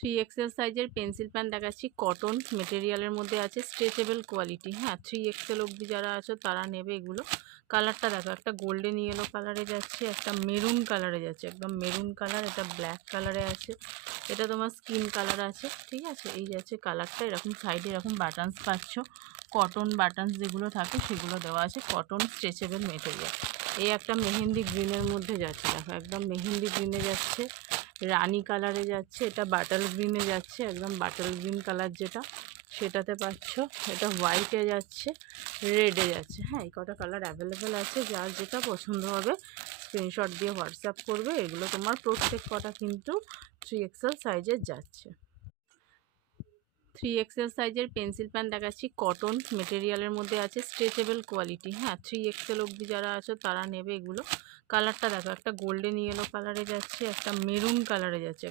3XL সাইজের pencil pan দেখাচ্ছি, cotton মেটেরিয়ালের মধ্যে আছে, স্ট্রেচেবল কোয়ালিটি। হ্যাঁ, 3XL অবধি যারা আছে তারা নেবে এগুলো। কালারটা দেখো, একটা গোল্ডেন ইয়েলো কালারে যাচ্ছে, একটা মেরুন কালারে যাচ্ছে, একদম মেরুন কালার, এটা ব্ল্যাক কালারে আছে, এটা তোমার স্কিন কালার আছে। ঠিক আছে, এই যাচ্ছে কালারটা। এরকম সাইডে এরকম বাটনস পাচ্ছ, কটন বাটনস যেগুলো থাকে সেগুলো দেওয়া আছে, কটন স্ট্রেচেবল মেটেরিয়াল। এই একটা মেহেন্দি গ্রিনের মধ্যে যাচ্ছে, দেখো একদম মেহেন্দি গ্রিনে যাচ্ছে, রানি কালারে যাচ্ছে, এটা বাটার গ্রিনে যাচ্ছে, একদম বাটার গ্রিন কালার যেটা সেটাতে পাচ্ছ। এটা হোয়াইটে যাচ্ছে, রেডে যাচ্ছে। হ্যাঁ, এই কটা কালার অ্যাভেলেবেল আছে, যার যেটা পছন্দ হবে স্ক্রিনশট দিয়ে হোয়াটসঅ্যাপ করবে। এগুলো তোমার প্রত্যেক কটা কিন্তু 3XL সাইজের যাচ্ছে। 3XL সাইজের পেন্সিল প্যান দেখাচ্ছি, কটন মেটেরিয়ালের মধ্যে আছে, স্ট্রেচেবল কোয়ালিটি। হ্যাঁ, 3XL অবধি যারা আছে তারা নেবে এগুলো। কালারটা দেখো, একটা গোল্ডেন ইয়েলো কালারে যাচ্ছে, একটা মেরুন কালারে যাচ্ছে।